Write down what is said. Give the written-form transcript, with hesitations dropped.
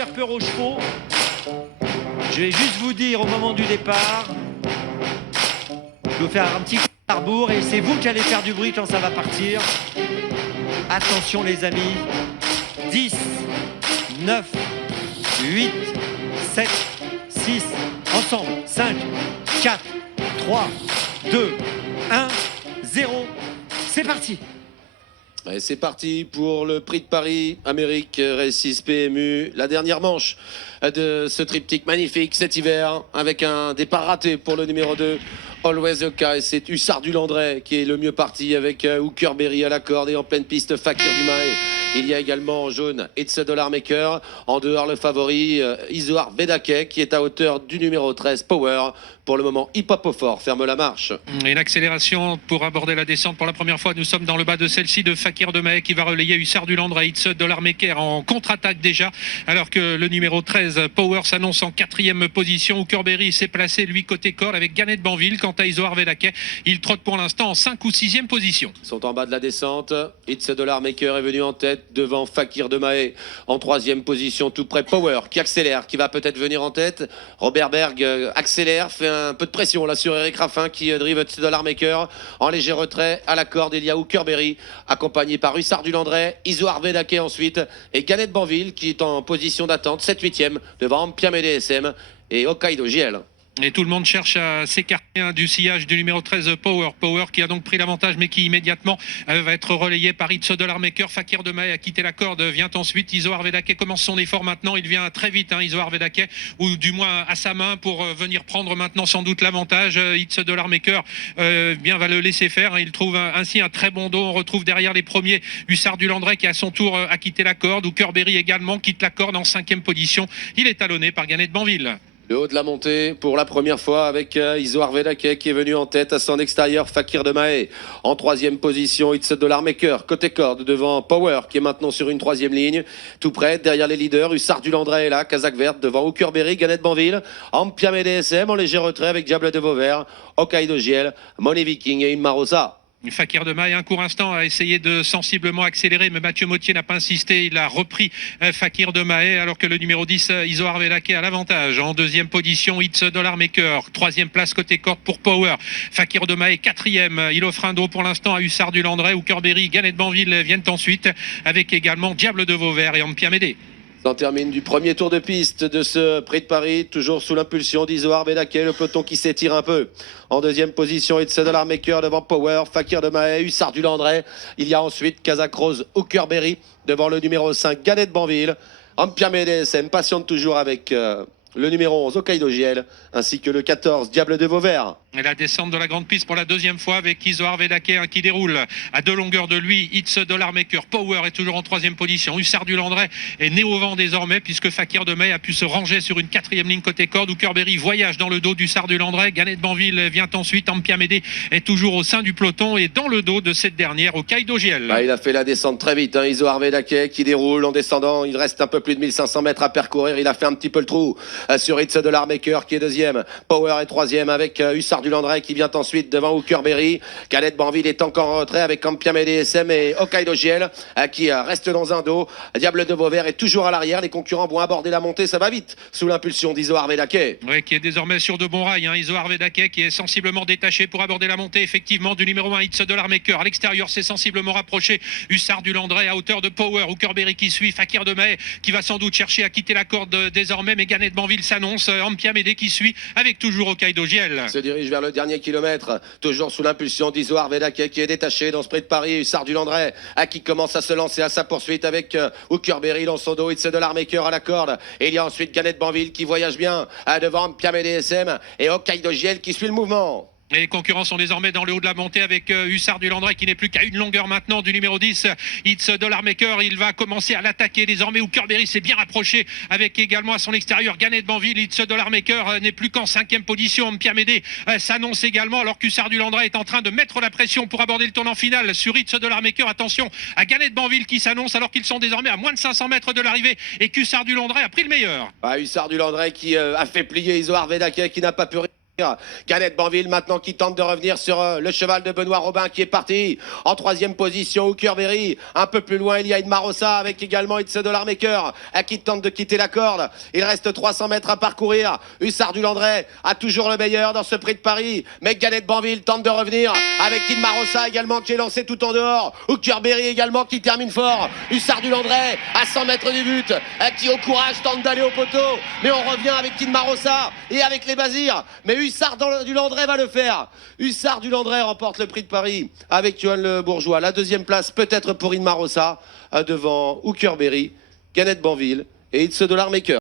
faire peur aux chevaux. Je vais juste vous dire au moment du départ, je vais vous faire un petit coup d'arbour et c'est vous qui allez faire du bruit quand ça va partir. Attention les amis, 10, 9, 8, 7, 6, ensemble, 5, 4, 3, 2, 1, 0, c'est parti. Et c'est parti pour le prix de Paris, Amérique, Récis PMU, la dernière manche de ce triptyque magnifique cet hiver, avec un départ raté pour le numéro 2, Always OK, et c'est Hussard du Landrais qui est le mieux parti avec Hooker Berry à la corde et en pleine piste Fakir Dumae. Il y a également en jaune It's a Dollar Maker. En dehors, le favori Isoar Vedake qui est à hauteur du numéro 13 Power. Pour le moment, Hip Hop au fort ferme la marche. Et l'accélération pour aborder la descente pour la première fois. Nous sommes dans le bas de celle-ci de Fakir Dumae qui va relayer Hussard du Landrais. It's a Dollar Maker en contre-attaque déjà. Alors que le numéro 13 Power s'annonce en 4e position. Hooker Berry s'est placé lui côté corde avec Gannet Banville. Quant à Isoar Vedake, il trotte pour l'instant en 5 ou 6e position. Ils sont en bas de la descente. It's a Dollar Maker est venu en tête devant Fakir Dumae en 3e position tout près. Power qui accélère, qui va peut-être venir en tête. Robert Berg accélère, fait un peu de pression là sur Eric Raffin qui drive It's a Dollar Maker en léger retrait. À la corde, il y a Hooker Berry accompagné par Hussard du Landrais, Isoar Vedake ensuite et Gannet Banville qui est en position d'attente 7-8e devant Ampiam et DSM et Hokkaido JL. Et tout le monde cherche à s'écarter du sillage du numéro 13 Power. Power qui a donc pris l'avantage mais qui immédiatement va être relayé par It's a Dollar Maker. Fakir Dumae a quitté la corde, vient ensuite Isoar Vedake commence son effort maintenant. Il vient très vite, Isoar Vedake, ou du moins à sa main pour venir prendre maintenant sans doute l'avantage. It's a Dollar Maker bien va le laisser faire. Il trouve ainsi un très bon dos. On retrouve derrière les premiers Hussard du Landrais qui à son tour a quitté la corde. Hooker Berry également quitte la corde en 5e position. Il est talonné par Gannet Banville. Le haut de la montée pour la première fois avec Isoar Vedake qui est venu en tête à son extérieur. Fakir Dumae en 3e position. It's a Dollar Maker côté corde devant Power qui est maintenant sur une 3e ligne. Tout près derrière les leaders. Hussard du Landrais est là. Kazakh verte devant Hooker Berry, Gannet Banville. Ampiam et DSM en léger retrait avec Diable de Vauvert, Hokkaido JL, Money Viking et Inmarosa. Fakir Dumae, un court instant, a essayé de sensiblement accélérer, mais Mathieu Mottier n'a pas insisté. Il a repris Fakir Dumae, alors que le numéro 10, Isoar Vedake, a l'avantage. En 2e position, It's a Dollar Maker. 3e place côté corde pour Power. Fakir Dumae, 4e. Il offre un dos pour l'instant à Hussard du Landrais. Hooker Berry, Gannet Banville viennent ensuite, avec également Diable de Vauvert et Ampiam Médé. On termine du premier tour de piste de ce prix de Paris, toujours sous l'impulsion d'Isoar Vedake, le peloton qui s'étire un peu. En 2e position, It's a Dollar Maker devant Power, Fakir Dumae, Hussard du Landrais. Il y a ensuite Kazakh Rose, Hooker Berry devant le numéro 5, Gannet Banville. Ampiam et DSM patiente toujours avec le numéro 11, Hokkaido JL, ainsi que le 14, Diable de Vauvert. Et la descente de la grande piste pour la 2e fois avec Isoar Vedake qui déroule à 2 longueurs de lui. It's a Dollar Maker. Power est toujours en 3e position. Hussard du Landrais est né au vent désormais puisque Fakir Dumae a pu se ranger sur une 4e ligne côté corde. Hooker Berry voyage dans le dos d'Hussard du Landrais. Gannet Banville vient ensuite. Ampiam Médé est toujours au sein du peloton et dans le dos de cette dernière, Hokkaido JL. Il a fait la descente très vite. Isoar Vedake qui déroule en descendant. Il reste un peu plus de 1500 mètres à percourir. Il a fait un petit peu le trou sur It's a Dollar Maker qui est 2e. Power est 3e avec Hussard du Landrais qui vient ensuite devant Hooker Berry. Gannet Banville est encore en retrait avec Ampiam et DSM et Hokkaido JL qui reste dans un dos. Diable de Vauvert est toujours à l'arrière. Les concurrents vont aborder la montée. Ça va vite sous l'impulsion d'Isoar Vedake. Oui, qui est désormais sur de bons rails. Isoar Vedake qui est sensiblement détaché pour aborder la montée effectivement du numéro 1 It's a Dollar Maker. À l'extérieur, c'est sensiblement rapproché. Hussard du Landrais à hauteur de Power. Hooker Berry qui suit. Fakir Dumae qui va sans doute chercher à quitter la corde désormais. Mais Gannet Banville s'annonce. Ampiam Médé qui suit avec toujours Hokkaido JL. Se dirige vers le dernier kilomètre, toujours sous l'impulsion d'Isoar Vedake qui est détaché dans ce prix de Paris. Hussard du Landrais qui commence à se lancer à sa poursuite avec Hooker Berry dans son dos. It's a Dollar Maker à la corde. Et il y a ensuite Gannet Banville qui voyage bien devant Ampiam et DSM et Hokkaido JL qui suit le mouvement. Et les concurrents sont désormais dans le haut de la montée avec Hussard du Landrais qui n'est plus qu'à une longueur maintenant du numéro 10, It's a Dollar Maker. Il va commencer à l'attaquer désormais. Hooker Berry s'est bien rapproché avec également à son extérieur Gannet Banville. It's a Dollar Maker n'est plus qu'en 5e position. Ampiam Médé s'annonce également alors qu'Hussard du Landrais est en train de mettre la pression pour aborder le tournant final sur It's a Dollar Maker. Attention à Gannet Banville qui s'annonce alors qu'ils sont désormais à moins de 500 mètres de l'arrivée et qu'Hussard du Landrais a pris le meilleur. Hussard du Landrais qui a fait plier Isoar Vedake qui n'a pas pu Canette Banville maintenant qui tente de revenir sur le cheval de Benoît Robin qui est parti en troisième position. Hookerberry un peu plus loin, il y a Inmarosa avec également It's a Dollar Maker qui tente de quitter la corde. Il reste 300 mètres à parcourir. Hussard du Landré a toujours le meilleur dans ce prix de Paris, mais Canette Banville tente de revenir avec Inmarosa également qui est lancé tout en dehors. Hookerberry également qui termine fort. Hussard du Landré à 100 mètres du but qui au courage tente d'aller au poteau, mais on revient avec Inmarosa et avec les Bazirs, mais Hussard du Landré va le faire. Hussard du Landré remporte le prix de Paris avec Johan Le Bourgeois. La deuxième place peut-être pour Inmarosa devant Hookerberry, Canette Banville et It's a Dollar Maker.